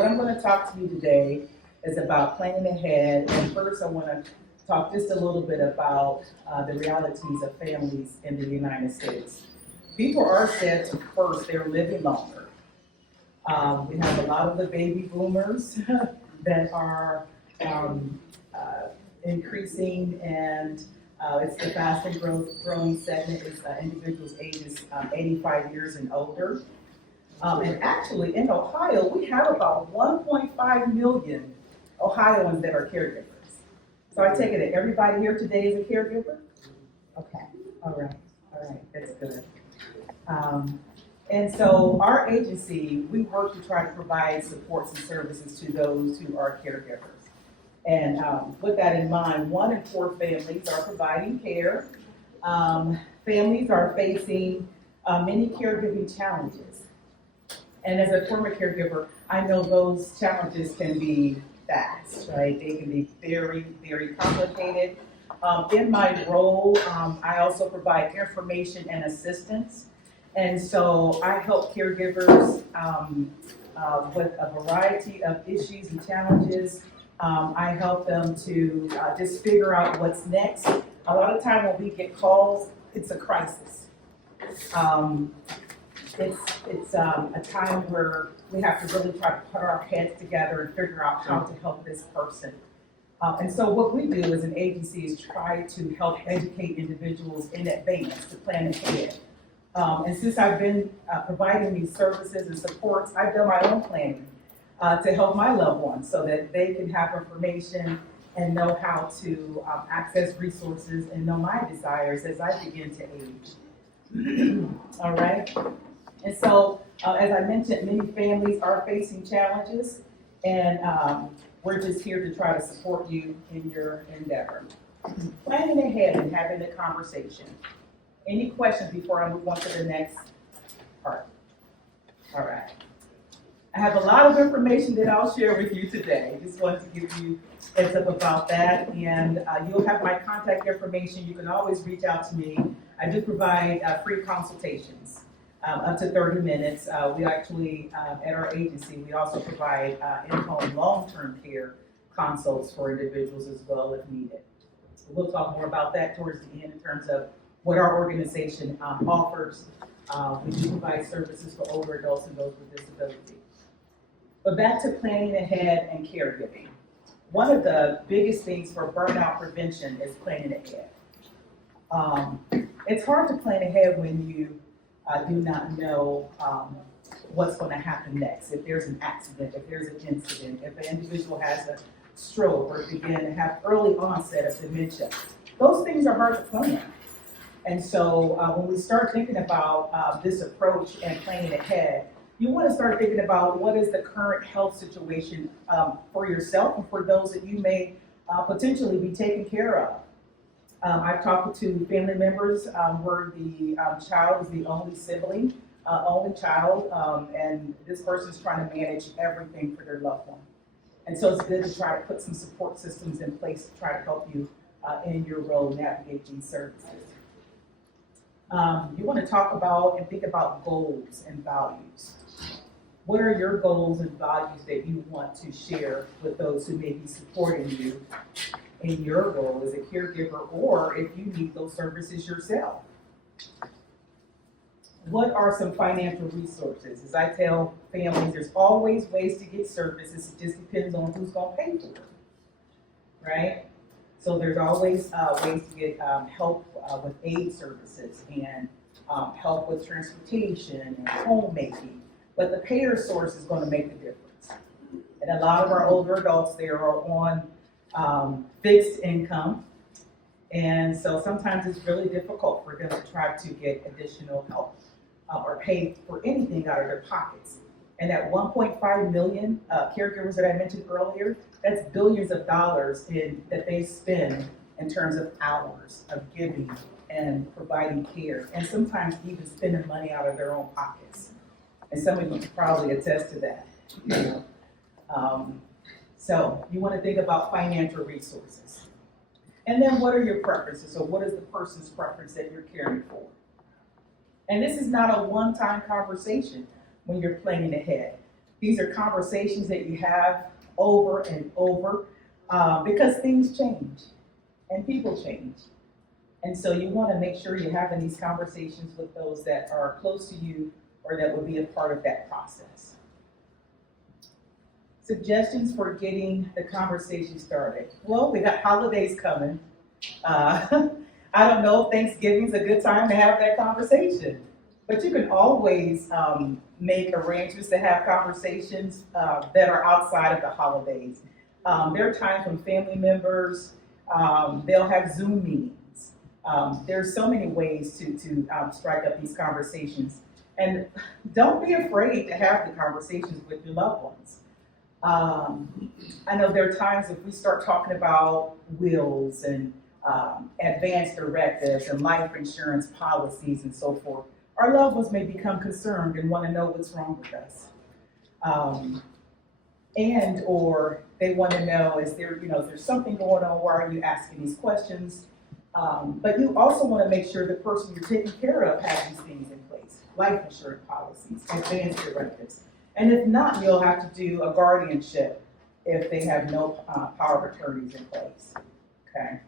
what I'm going to talk to you today is about planning ahead. And first, I want to talk just a little bit about the realities of families in the United States. People are said to first, they're living longer. We have a lot of the baby boomers that are increasing, and it's the fastest growing segment is individuals ages 85 years and older. And actually, in Ohio, we have about 1.5 million Ohioans that are caregivers. So I take it that everybody here today is a caregiver? Okay, all right, that's good. And so our agency, we work to try to provide supports and services to those who are caregivers. And with that in mind, 1 in 4 families are providing care. Families are facing many caregiving challenges. And as a former caregiver, I know those challenges can be vast, right? They can be very, very complicated. In my role, I also provide information and assistance. And so I help caregivers with a variety of issues and challenges. I help them to just figure out what's next. A lot of time when we get calls, it's a crisis. It's a time where we have to really try to put our heads together and figure out how to help this person. And so what we do as an agency is try to help educate individuals in advance to plan ahead. And since I've been providing these services and supports, I've done my own planning to help my loved ones so that they can have information and know how to access resources and know my desires as I begin to age. All right. And so, as I mentioned, many families are facing challenges, and we're just here to try to support you in your endeavor. Planning ahead and having the conversation. Any questions before I move on to the next part? All right. I have a lot of information that I'll share with you today. Just wanted to give you a heads up about that, and you'll have my contact information. You can always reach out to me. I do provide free consultations. Up to 30 minutes. We actually, at our agency, we also provide in-home long-term care consults for individuals as well if needed. We'll talk more about that towards the end in terms of what our organization offers. We do provide services for older adults and those with disabilities. But back to planning ahead and caregiving. One of the biggest things for burnout prevention is planning ahead. It's hard to plan ahead when you do not know what's going to happen next. If there's an accident, if there's an incident, if an individual has a stroke or begin to have early onset of dementia, those things are hard to plan. And so when we start thinking about this approach and planning ahead, you want to start thinking about what is the current health situation for yourself and for those that you may potentially be taking care of. I've talked to family members where the child is the only sibling, only child, and this person's trying to manage everything for their loved one. And so it's good to try to put some support systems in place to try to help you in your role navigate these services. You want to talk about and think about goals and values. What are your goals and values that you want to share with those who may be supporting you in your role as a caregiver, or if you need those services yourself? What are some financial resources? As I tell families, there's always ways to get services. It just depends on who's going to pay for it, right? So there's always ways to get help with aid services and help with transportation and homemaking. But the payer source is going to make the difference. And a lot of our older adults, they are on fixed income, and so sometimes it's really difficult for them to try to get additional help or pay for anything out of their pockets. And that 1.5 million caregivers that I mentioned earlier, that's billions of dollars that they spend in terms of hours of giving and providing care, and sometimes even spending money out of their own pockets. And some of you can probably attest to that. You know? So you want to think about financial resources. And then what are your preferences? So what is the person's preference that you're caring for? And this is not a one-time conversation when you're planning ahead. These are conversations that you have over and over because things change and people change. And so you want to make sure you're having these conversations with those that are close to you or that will be a part of that process. Suggestions for getting the conversation started. Well, we got holidays coming. I don't know if Thanksgiving's a good time to have that conversation, but you can always make arrangements to have conversations that are outside of the holidays. There are times when family members, they'll have Zoom meetings. There's so many ways to strike up these conversations. And don't be afraid to have the conversations with your loved ones. I know there are times if we start talking about wills and advance directives and life insurance policies and so forth, our loved ones may become concerned and want to know what's wrong with us. And or they want to know, is there's something going on, why are you asking these questions? But you also want to make sure the person you're taking care of has these things in place, life insurance policies, advance directives. And if not, you'll have to do a guardianship if they have no power of attorneys in place, okay?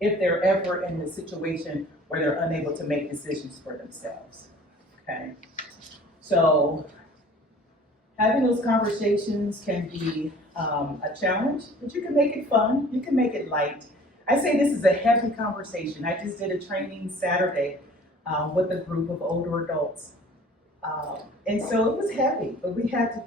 If they're ever in a situation where they're unable to make decisions for themselves, okay? So having those conversations can be a challenge, but you can make it fun, you can make it light. I say this is a heavy conversation. I just did a training Saturday with a group of older adults. And so it was heavy, but we had to,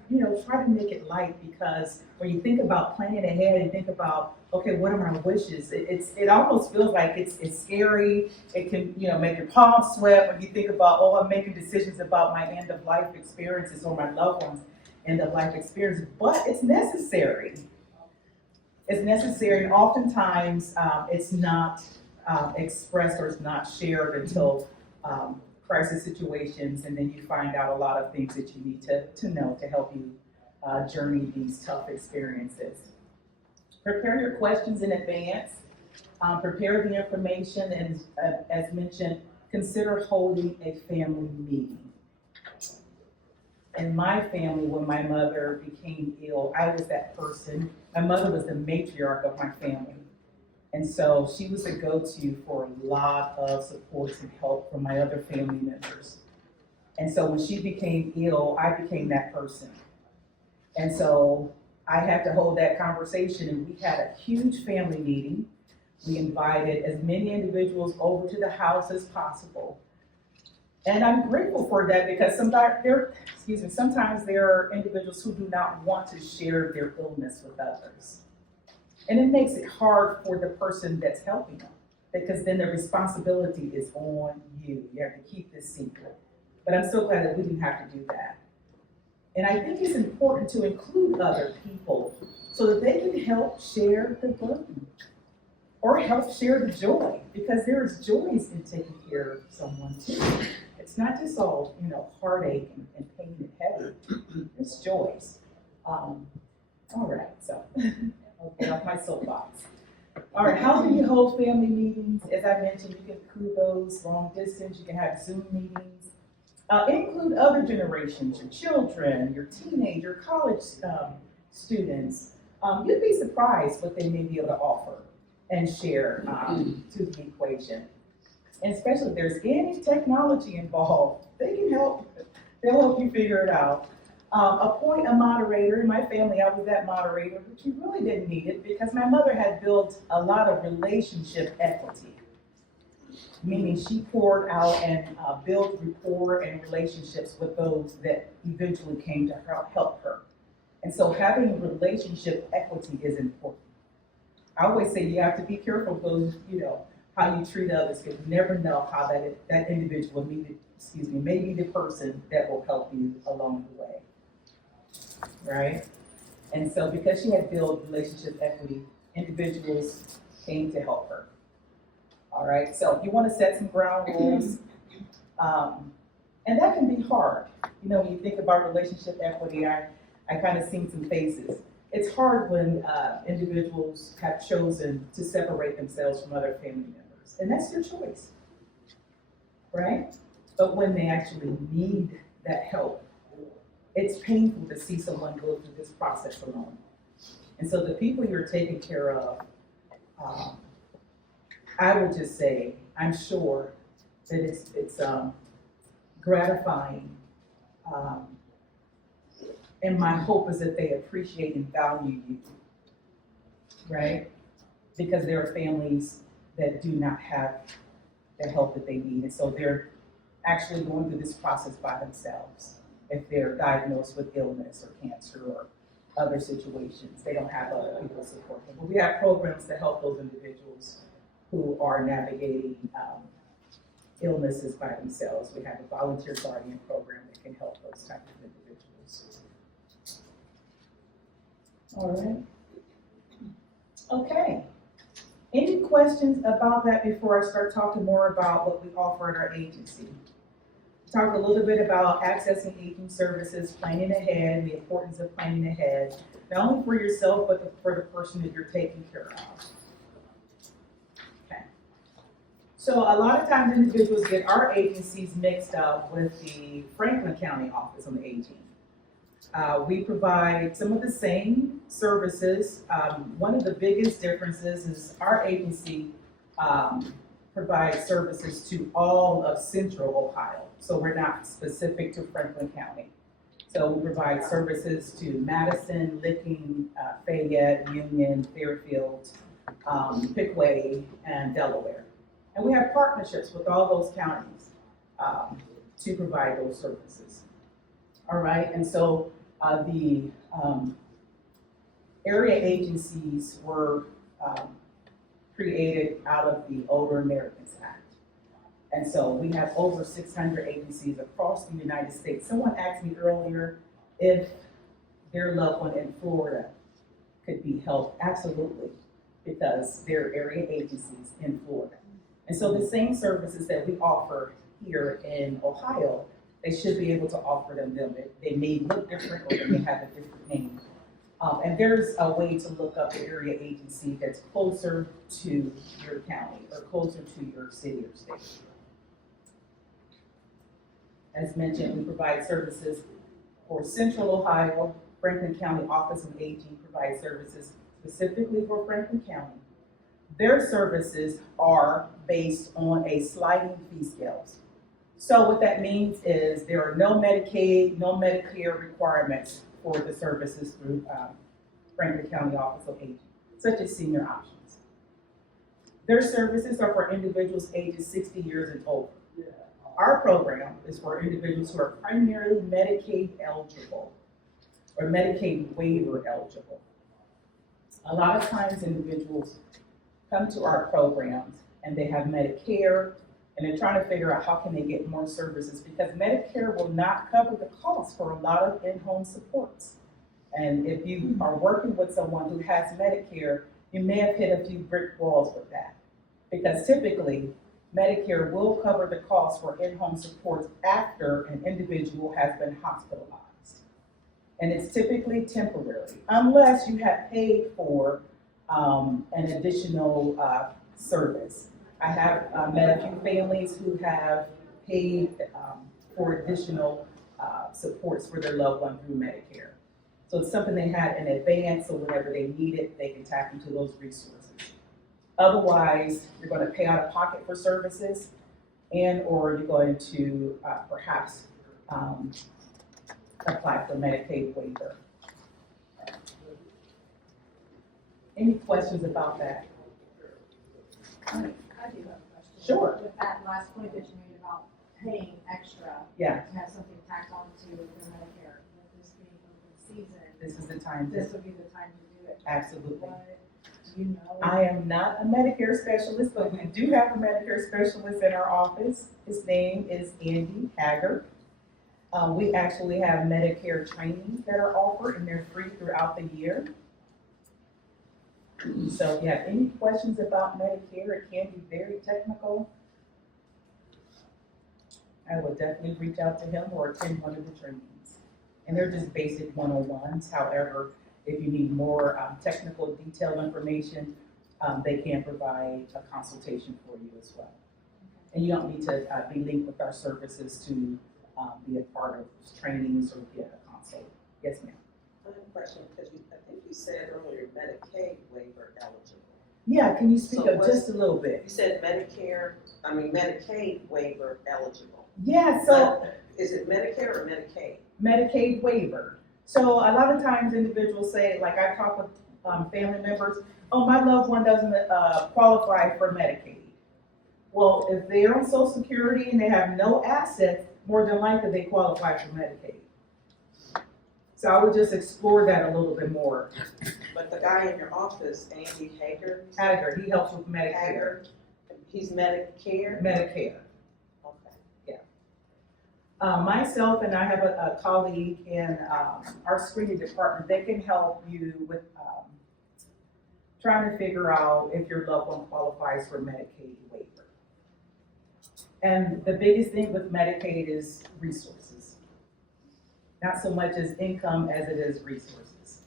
try to make it light because when you think about planning ahead and think about, okay, what are my wishes? It almost feels like it's scary. It can, make your palms sweat when you think about, oh, I'm making decisions about my end of life experiences or my loved ones' end of life experiences, but it's necessary. It's necessary, and oftentimes it's not expressed or it's not shared until crisis situations, and then you find out a lot of things that you need to know to help you journey these tough experiences. Prepare your questions in advance. Prepare the information, and as mentioned, consider holding a family meeting. In my family, when my mother became ill, I was that person. My mother was the matriarch of my family. And so she was a go-to for a lot of supports and help from my other family members. And so when she became ill, I became that person. And so I had to hold that conversation, and we had a huge family meeting. We invited as many individuals over to the house as possible. And I'm grateful for that because sometimes there are individuals who do not want to share their illness with others. And it makes it hard for the person that's helping them because then the responsibility is on you. You have to keep this secret. But I'm so glad that we didn't have to do that. And I think it's important to include other people so that they can help share the burden or help share the joy, because there's joys in taking care of someone too. It's not just all, heartache and pain and heavy. There's joys. All right, so okay, off my soapbox. All right, how can you hold family meetings? As I mentioned, you can include those long distance. You can have Zoom meetings. Include other generations, your children, your teenage, your college students. You'd be surprised what they may be able to offer and share to the equation. And especially if there's any technology involved, they can help. They'll help you figure it out. Appoint a moderator. In my family, I was that moderator, but you really didn't need it because my mother had built a lot of relationship equity, meaning she poured out and built rapport and relationships with those that eventually came to help her. And so having relationship equity is important. I always say you have to be careful of those, how you treat others, because you never know how that individual may be the person that will help you along the way, right? And so because she had built relationship equity, individuals came to help her. All right, so you want to set some ground rules, and that can be hard. When you think about relationship equity, I kind of seen some faces. It's hard when individuals have chosen to separate themselves from other family members, and that's their choice, right? But when they actually need that help, it's painful to see someone go through this process alone. And so the people you're taking care of, I would just say, I'm sure that it's gratifying. And my hope is that they appreciate and value you, right? Because there are families that do not have the help that they need. And so they're actually going through this process by themselves. If they're diagnosed with illness or cancer or other situations, they don't have other people to support them. But we have programs to help those individuals who are navigating illnesses by themselves. We have a volunteer guardian program that can help those types of individuals. All right. Okay. Any questions about that before I start talking more about what we offer at our agency? Talk a little bit about accessing aging services, planning ahead, the importance of planning ahead, not only for yourself, but for the person that you're taking care of. Okay. So a lot of times individuals get our agencies mixed up with the Franklin County Office on Aging. We provide some of the same services. One of the biggest differences is our agency provides services to all of Central Ohio. So we're not specific to Franklin County. So we provide services to Madison, Licking, Fayette, Union, Fairfield, Pickaway, and Delaware. And we have partnerships with all those counties to provide those services. All right, and so the area agencies were created out of the Older Americans Act. And so we have over 600 agencies across the United States. Someone asked me earlier if their loved one in Florida could be helped. Absolutely, because there are area agencies in Florida. And so the same services that we offer here in Ohio, they should be able to offer them. They may look different or they may have a different name. And there's a way to look up the area agency that's closer to your county or closer to your city or state. As mentioned, we provide services for Central Ohio. Franklin County Office of Aging provides services specifically for Franklin County. Their services are based on a sliding fee scale. So what that means is there are no Medicaid, no Medicare requirements for the services through Franklin County Office of Aging, such as senior options. Their services are for individuals ages 60 years and older. Our program is for individuals who are primarily Medicaid eligible or Medicaid waiver eligible. A lot of times individuals come to our programs and they have Medicare and they're trying to figure out how can they get more services because Medicare will not cover the cost for a lot of in-home supports. And if you are working with someone who has Medicare, you may have hit a few brick walls with that because typically Medicare will cover the cost for in-home supports after an individual has been hospitalized. And it's typically temporary, unless you have paid for an additional service. I have met a few families who have paid for additional supports for their loved one through Medicare. So it's something they had in advance, so whenever they need it, they can tap into those resources. Otherwise, you're going to pay out of pocket for services and or you're going to perhaps apply for Medicaid waiver. Any questions about that? I do have a question. Sure. With that last point that you made about paying extra Yeah. to have something tacked on to the Medicare, with this being open season, This is the time. this would be the time to do it. Absolutely. But, you know, I am not a Medicare specialist, but we do have a Medicare specialist in our office. His name is Andy Haggard. We actually have Medicare trainings that are offered and they're free throughout the year. So if you have any questions about Medicare, it can be very technical. I would definitely reach out to him or attend one of the trainings. And they're just basic one-on-ones. However, if you need more technical detailed information, they can provide a consultation for you as well. And you don't need to be linked with our services to be a part of trainings or get a consultation. counsel. Yes, ma'am. I have a question, because I think you said earlier Medicaid waiver eligible. Yeah, can you speak So up just a little bit? You said Medicaid waiver eligible. Yeah, so But is it Medicare or Medicaid? Medicaid waiver. So a lot of times individuals say, like I talk with family members, oh, my loved one doesn't qualify for Medicaid. Well, if they're on Social Security and they have no assets, more than likely they qualify for Medicaid. So I would just explore that a little bit more. But the guy in your office, Andy Hager. Hager, he helps with Medicare. Hager, he's Medicare? Medicare. Okay. Myself and I have a colleague in our screening department. They can help you with trying to figure out if your loved one qualifies for Medicaid waiver. And the biggest thing with Medicaid is resources. Not so much as income as it is resources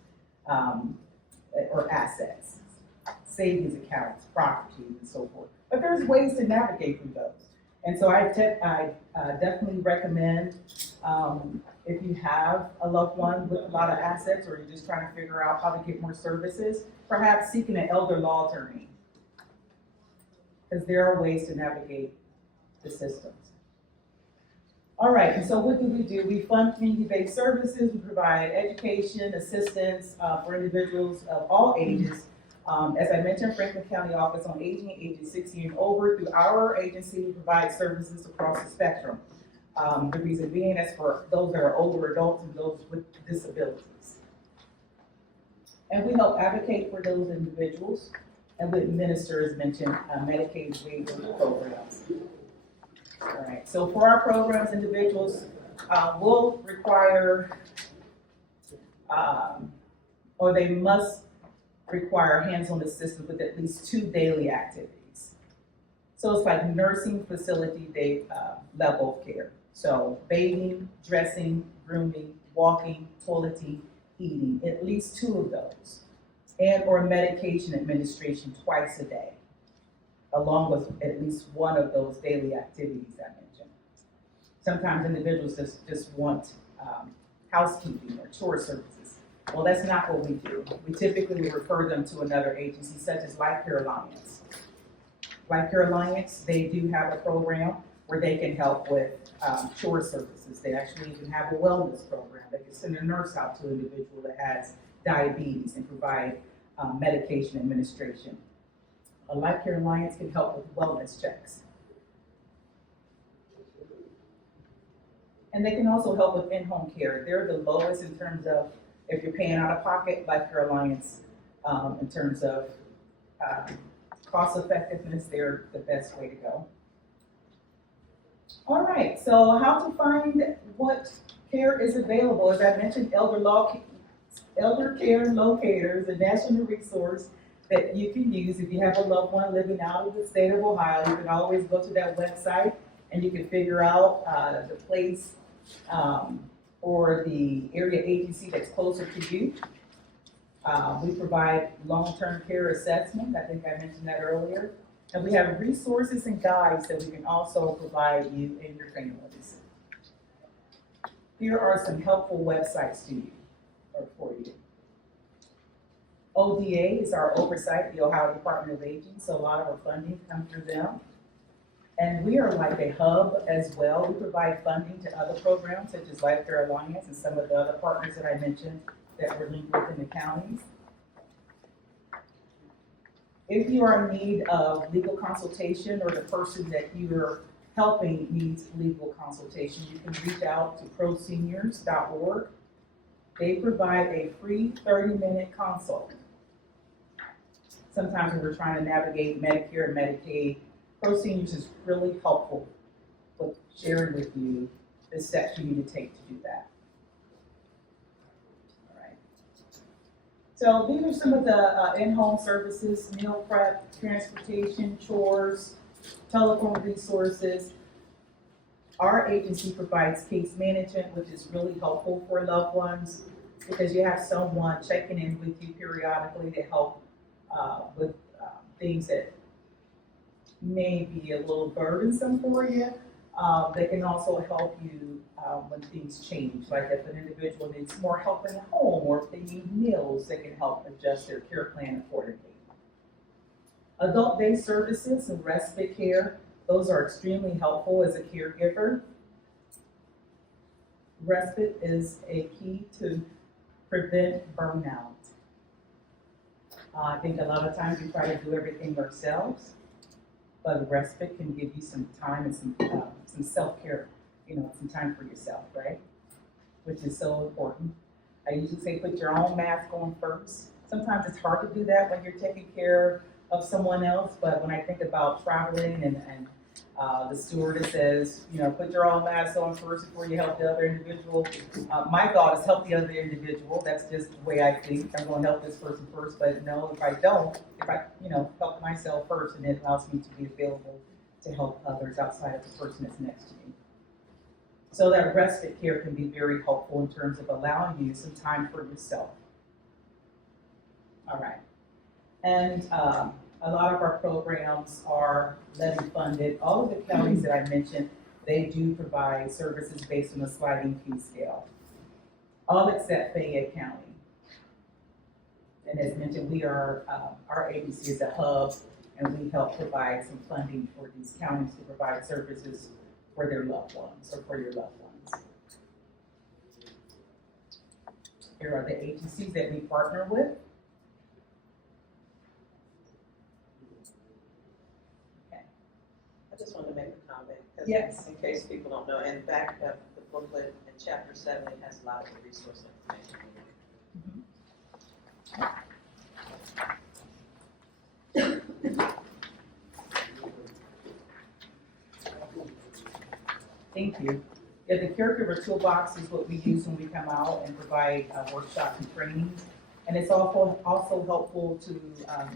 or assets, savings accounts, property, and so forth. But there's ways to navigate through those. And so I definitely recommend if you have a loved one with a lot of assets or you're just trying to figure out how to get more services, perhaps seeking an elder law attorney. Because there are ways to navigate the systems. All right, and so what do? We fund community-based services, we provide education, assistance for individuals of all ages. As I mentioned, Franklin County Office on Aging, ages 60 and over. Through our agency, we provide services across the spectrum. The reason being is for those that are older adults and those with disabilities. And we help advocate for those individuals, and we administer, as mentioned, Medicaid waiver programs. All right, so for our programs, individuals will require, or they must require hands-on assistance with at least 2 daily activities. So it's like nursing facility level of care. So bathing, dressing, grooming, walking, toileting, eating, at least 2 of those. And or medication administration twice a day, along with at least 1 of those daily activities I mentioned. Sometimes individuals just want housekeeping or chore services. Well, that's not what we do. We typically refer them to another agency such as Life Care Alliance. Life Care Alliance, they do have a program where they can help with chore services. They actually even have a wellness program. They can send a nurse out to an individual that has diabetes and provide medication administration. A Life Care Alliance can help with wellness checks. And they can also help with in-home care. They're the lowest in terms of, if you're paying out of pocket, Life Care Alliance, in terms of cost effectiveness, they're the best way to go. All right, so how to find what care is available. As I mentioned, Elder Care Locators, a national resource that you can use if you have a loved one living out of the state of Ohio. You can always go to that website and you can figure out the place or the area agency that's closer to you. We provide long-term care assessment. I think I mentioned that earlier. And we have resources and guides that we can also provide you and your families. Here are some helpful websites to you or for you. ODA is our oversight, the Ohio Department of Aging, so a lot of our funding comes through them. And we are like a hub as well. We provide funding to other programs such as Life Care Alliance and some of the other partners that I mentioned that we're linked with in the counties. If you are in need of legal consultation or the person that you're helping needs legal consultation, you can reach out to proseniors.org. They provide a free 30-minute consult. Sometimes when we're trying to navigate Medicare and Medicaid, ProSeniors is really helpful with sharing with you the steps you need to take to do that. All right. So these are some of the in-home services: meal prep, transportation, chores, telephone resources. Our agency provides case management, which is really helpful for loved ones because you have someone checking in with you periodically to help with things that may be a little burdensome for you, They can also help you when things change, like if an individual needs more help in the home or if they need meals, they can help adjust their care plan accordingly. Adult day services and respite care, those are extremely helpful as a caregiver. Respite is a key to prevent burnout. I think a lot of times we try to do everything ourselves, but respite can give you some time and some self-care, some time for yourself, right? Which is so important. I usually say put your own mask on first. Sometimes it's hard to do that when you're taking care of someone else, but when I think about traveling and the stewardess says, put your own mask on first before you help the other individual. My thought is help the other individual. That's just the way I think. I'm going to help this person first, but no, if I help myself first, and it allows me to be available to help others outside of the person that's next to me. So that respite care can be very helpful in terms of allowing you some time for yourself. All right. And a lot of our programs are levy funded. All of the counties that I mentioned, they do provide services based on a sliding fee scale. All except Fayette County. And as mentioned, we are, our agency is a hub, and we help provide some funding for these counties to provide services for their loved ones or for your loved ones. Here are the agencies that we partner with. I just wanted to make a comment, because Yes. in case people don't know, in fact, the booklet in chapter 7, it has a lot of the resource information. Thank you. Yeah, the caregiver toolbox is what we use when we come out and provide workshops and trainings. And it's also helpful to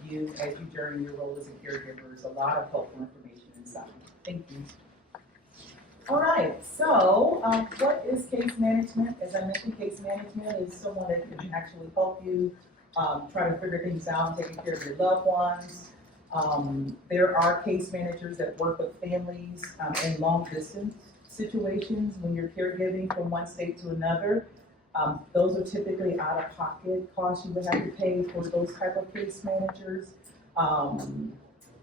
you as you journey your role as a caregiver. There's a lot of helpful information inside. Thank you. All right, so what is case management? As I mentioned, case management is someone that can actually help you try to figure things out, taking care of your loved ones. There are case managers that work with families in long distance situations when you're caregiving from one state to another. Those are typically out-of-pocket costs you would have to pay for those type of case managers.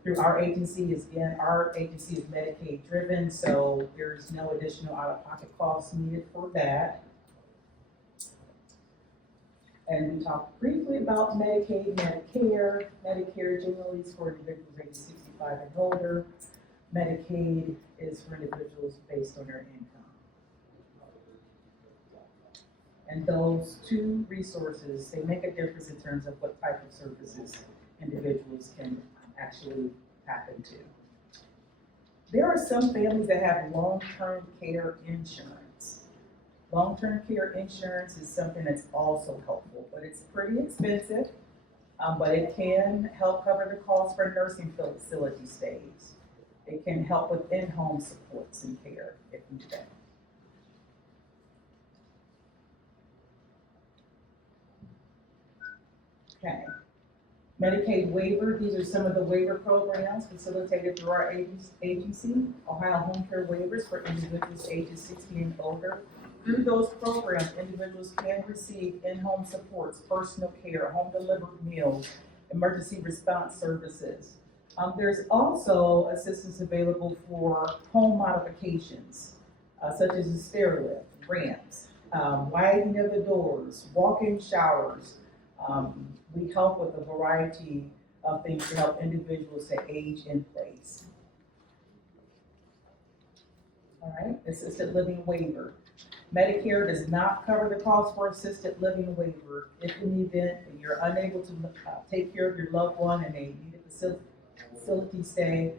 Through our agency is Medicaid driven, so there's no additional out-of-pocket costs needed for that. And we talked briefly about Medicaid, Medicare. Medicare generally is for individuals ages 65 and older. Medicaid is for individuals based on their income. And those two resources, they make a difference in terms of what type of services individuals can actually tap into. There are some families that have long-term care insurance. Long-term care insurance is something that's also helpful, but it's pretty expensive, but it can help cover the cost for nursing facility stays. It can help with in-home supports and care if needed. Okay. Medicaid waiver, these are some of the waiver programs facilitated through our agency, Ohio Home Care Waivers for individuals ages 60 and older. Through those programs, individuals can receive in-home supports, personal care, home-delivered meals, emergency response services. There's also assistance available for home modifications, such as a stair lift, ramps, widening of the doors, walk-in showers. We help with a variety of things to help individuals to age in place. All right, assisted living waiver. Medicare does not cover the cost for assisted living waiver. If in the event that you're unable to take care of your loved one and they need a facility stay,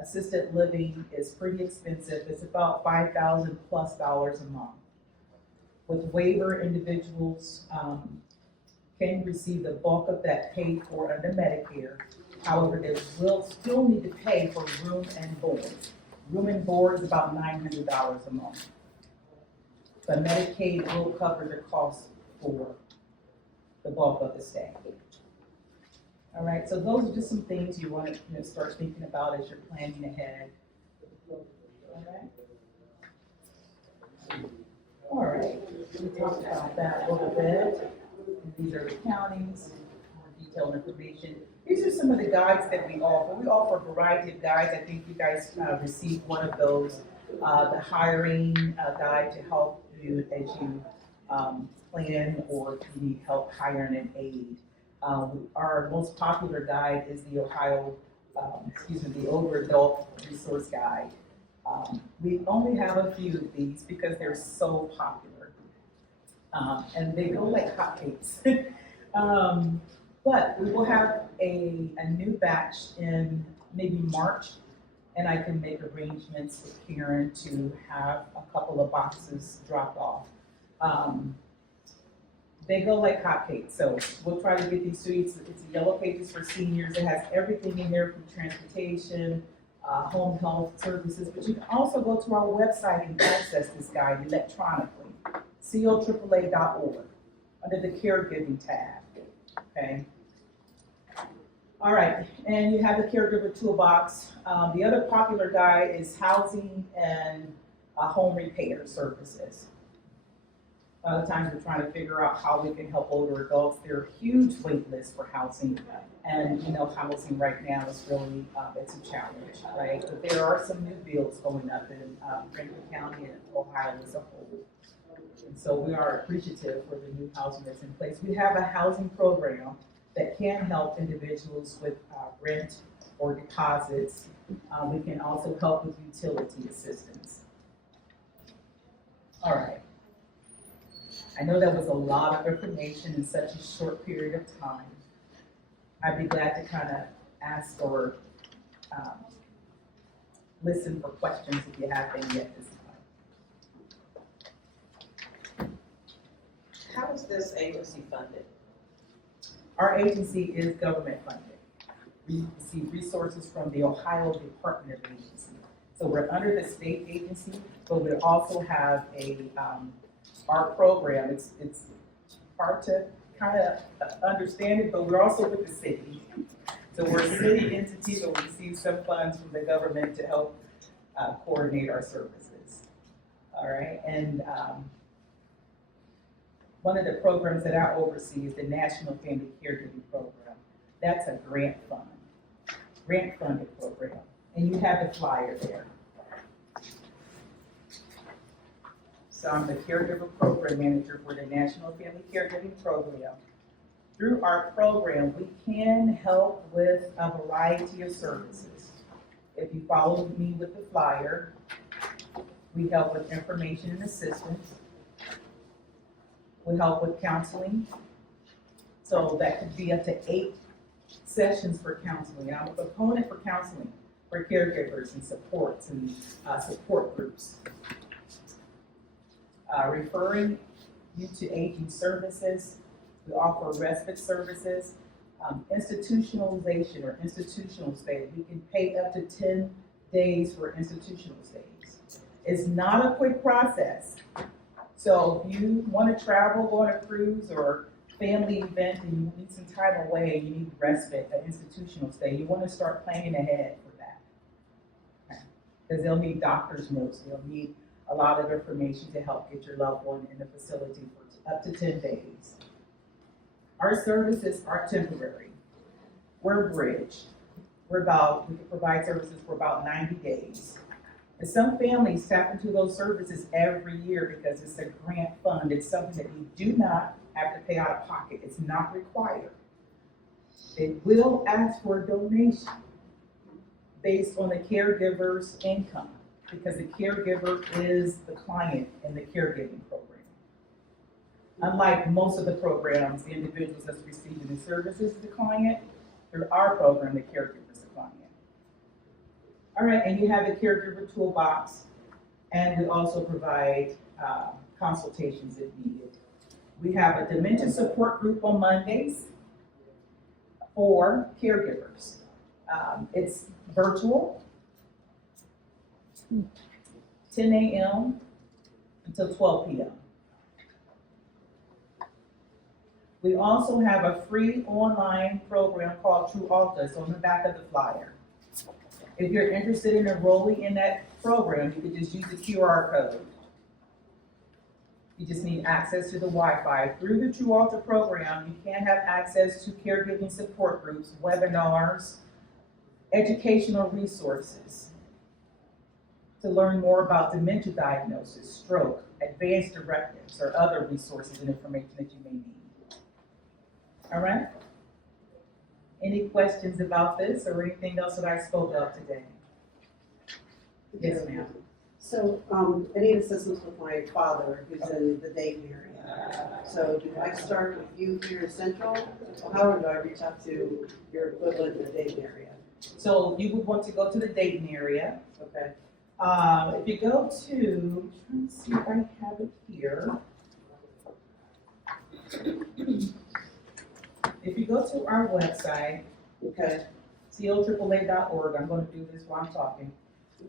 assisted living is pretty expensive. It's about $5,000+ a month. With waiver, individuals can receive the bulk of that paid for under Medicare. However, they will still need to pay for room and board. Room and board is about $900 a month. But Medicaid will cover the cost for the bulk of the stay. All right, so those are just some things you want to start thinking about as you're planning ahead. All right. All right, we talked about that a little bit. And these are the counties, more detailed information. These are some of the guides that we offer. We offer a variety of guides. I think you guys received one of those, the hiring guide to help you as you plan or if you need help hiring an aide. Our most popular guide is the the Older Adult Resource Guide. We only have a few of these because they're so popular. And they go like hotcakes. But we will have a new batch in maybe March, and I can make arrangements with Karen to have a couple of boxes dropped off. They go like hotcakes, so we'll try to get these to you. It's a yellow pages for seniors. It has everything in there from transportation, home health services, but you can also go to our website and access this guide electronically, coAAA.org, under the caregiving tab, okay? All right, and you have the caregiver toolbox. The other popular guide is housing and home repair services. A lot of times we're trying to figure out how we can help older adults. There are huge wait lists for housing, and you know housing right now is really, it's a challenge, right? But there are some new builds going up in Franklin County and Ohio as a whole. And so we are appreciative for the new housing that's in place. We have a housing program that can help individuals with rent or deposits. We can also help with utility assistance. All right. I know that was a lot of information in such a short period of time. I'd be glad to kind of ask or listen for questions if you have any at this time. How is this agency funded? Our agency is government funded. We receive resources from the Ohio Department of Agency. So we're under the state agency, but we also have our program. It's hard to kind of understand it, but we're also with the city. So we're a city entity, but we receive some funds from the government to help coordinate our services. All right, and one of the programs that I oversee is the National Family Caregiving Program. That's a grant funded program. And you have the flyer there. So I'm the Caregiver Program Manager for the National Family Caregiving Program. Through our program, we can help with a variety of services. If you follow me with the flyer, we help with information and assistance. We help with counseling. So that could be up to 8 sessions for counseling. I'm a proponent for counseling for caregivers and supports and support groups. Referring you to aging services. We offer respite services, institutionalization or institutional stay. We can pay up to 10 days for institutional stays. It's not a quick process. So if you want to travel, go on a cruise or family event and you need some time away, you need respite, an institutional stay, you want to start planning ahead for that. Because they'll need doctor's notes, they'll need a lot of information to help get your loved one in the facility for up to 10 days. Our services are temporary. We're a bridge. We can provide services for about 90 days. And some families tap into those services every year because it's a grant fund. It's something that you do not have to pay out of pocket. It's not required. They will ask for a donation based on the caregiver's income, because the caregiver is the client in the caregiving program. Unlike most of the programs, the individuals that's receiving the services is the client. Through our program, the caregiver is the client. All right, and you have the caregiver toolbox, and we also provide consultations if needed. We have a dementia support group on Mondays for caregivers. It's virtual, 10 a.m. until 12 p.m. We also have a free online program called True Alta. It's on the back of the flyer. If you're interested in enrolling in that program, you can just use the QR code. You just need access to the Wi-Fi. Through the True Alter program, you can have access to caregiving support groups, webinars, educational resources to learn more about dementia diagnosis, stroke, advanced directives, or other resources and information that you may need. All right? Any questions about this or anything else that I spoke of today? Yes, ma'am. So, I need assistance with my father who's in the Dayton area. So do I start with you here in Central? How do I reach out to your equivalent in the Dayton area? So you would want to go to the Dayton area. Okay. If you go to, I'm trying to see if I have it here. If you go to our website, Okay. coAAA.org, I'm going to do this while I'm talking.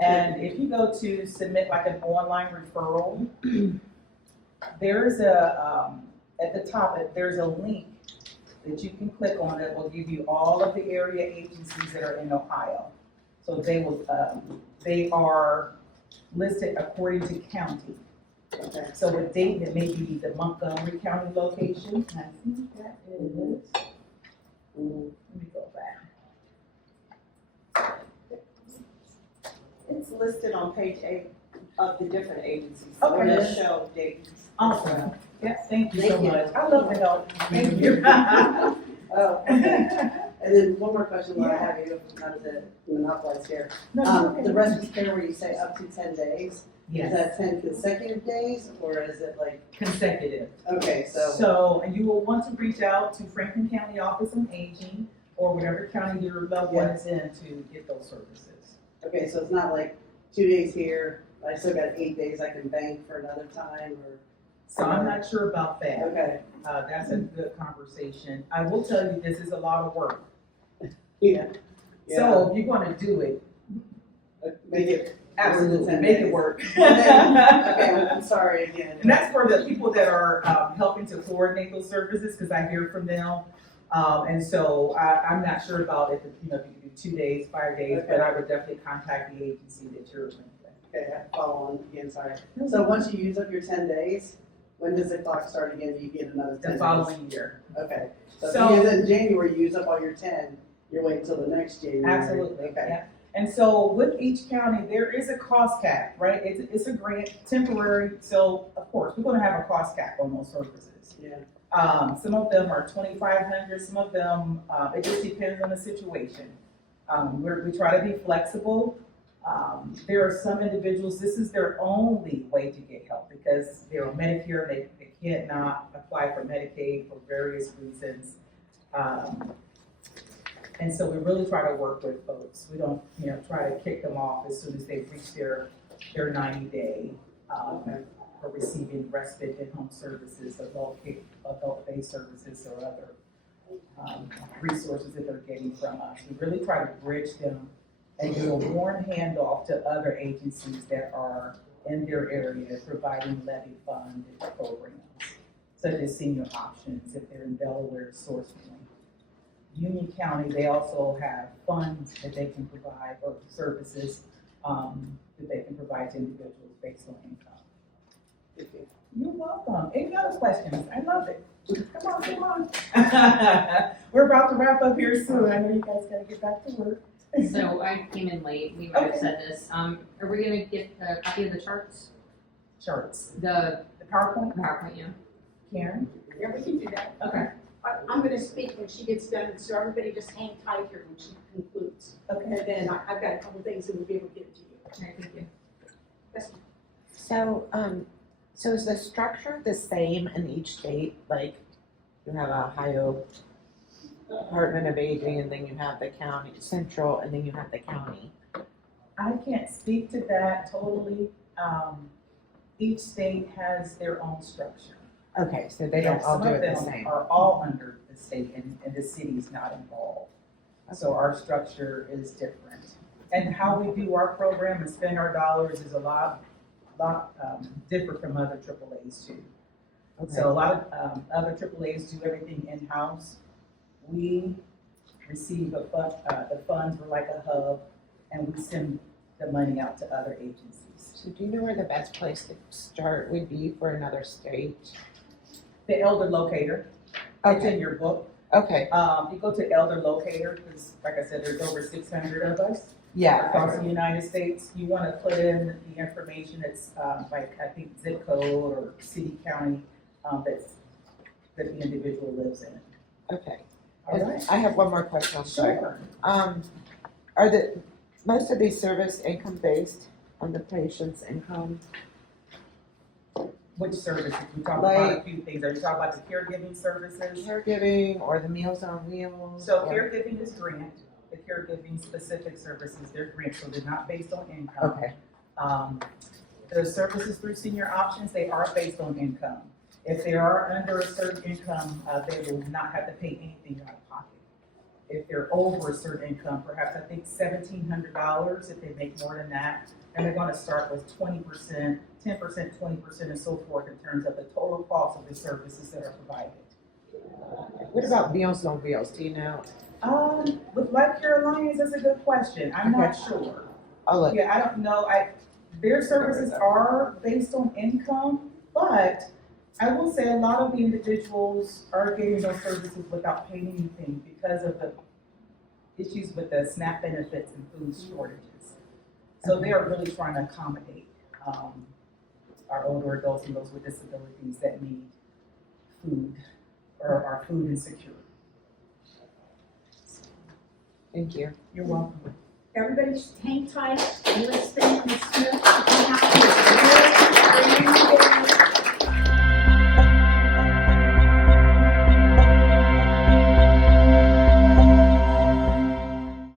And if you go to submit like an online referral, there's at the top, there's a link that you can click on that will give you all of the area agencies that are in Ohio. So they are listed according to county. Okay. So with Dayton, it may be the Montgomery County location. I think that is, let me go back. It's listed on page 8 of the different agencies. Okay. Where they show Dayton. Awesome. Yes, thank you so Thank you. much. I love the help. Thank you. Oh, okay. And then one more question while I have you, not to monopolize here. No, The respite care where you say up to 10 days, is yes, that 10 consecutive days or is it like, consecutive. okay, so, So, and you will want to reach out to Franklin County Office on Aging or whatever county your loved one is in to get those services. okay, so it's not like 2 days here, I still got 8 days I can bank for another time or, So I'm not sure about that. okay, That's a good conversation. I will tell you, this is a lot of work. yeah. So if you're gonna do it, Make it. absolutely, 10 make days. it work. Okay, I'm sorry again. And that's for the people that are helping to coordinate those services, because I hear from them. And so I'm not sure about if you can do 2 days, 5 days, but I would definitely contact the agency that you're with. Okay, I have to follow on again, sorry. So once you use up your 10 days, when does the clock start again? Do you get another 10 The days? following year. Okay, so So- if you use it in January, you use up all your 10, you're waiting until the next January. Absolutely, Okay. yeah. And so with each county, there is a cost cap, right? It's a grant, temporary, so of course, we're gonna have a cost cap on those services. Yeah, Some of them are 2,500, some of them, it just depends on the situation. We try to be flexible. There are some individuals, this is their only way to get help because they're on Medicare, they cannot apply for Medicaid for various reasons. And so we really try to work with folks. We don't, try to kick them off as soon as they've reached their 90-day, for receiving respite in-home services, adult-based services, or other resources that they're getting from us. We really try to bridge them and do a warm handoff to other agencies that are in their area providing levy fund programs, such as senior options if they're in Delaware, Sourceman. Union County, they also have funds that they can provide or services that they can provide to individuals based on income. thank you. You're welcome. Any other questions? I love it. Come on. We're about to wrap up here soon. I know you guys gotta get back to work. So I came in late, we might have Okay. said this, are we gonna get a copy of the charts? Charts. The The PowerPoint, PowerPoint, yeah? Karen? Yeah, we can do that. Okay. I'm gonna speak when she gets done, so everybody just hang tight here when she concludes. Okay. And then I've got a couple things that we'll be able to get to you. Alright, thank you. That's- So is the structure the same in each state? Like, you have Ohio Department of Aging, and then you have the county, central, and then you have the county. I can't speak to that totally. Each state has their own structure. Okay, so they don't all do it the Some of same. them are all under the state and the city's not involved. So our structure is different. And how we do our program and spend our dollars is a lot different from other AAAs too. So a lot of other AAAs do everything in-house. We receive the funds, we're like a hub, and we send the money out to other agencies. So do you know where the best place to start would be for another state? The elder locator, it's in Okay, your book. okay, You go to elder locator, because like I said, there's over 600 of us yeah, across the United States. You want to put in the information that's like, I think zip code or city, county, that the individual lives in. okay. All right. I have one more question, I'm sorry. Sure. Are most of these service income based on the patient's income? Which services? We talked about a Like- few things. Are you talking about the caregiving services? Caregiving or the Meals on Wheels? So or- caregiving is grant. The caregiving specific services, they're grant, so they're not based on income. Okay, The services through senior options, they are based on income. If they are under a certain income, they will not have to pay anything out of pocket. If they're over a certain income, perhaps I think $1,700, if they make more than that, and they're gonna start with 20%, 10%, 20%, and so forth in terms of the total cost of the services that are provided. what about Meals on Wheels, do you know? With Life Care Alliance, that's a good question. I'm not Okay. sure. I'll look, Yeah, I don't know, their services are based on income, but I will say a lot of the individuals are getting those services without paying anything because of the issues with the SNAP benefits and food shortages. So they are really trying to accommodate, our older adults and those with disabilities that need food or are food insecure. thank you. You're welcome. Everybody hang tight, and let's thank Ms. Smith for coming out here.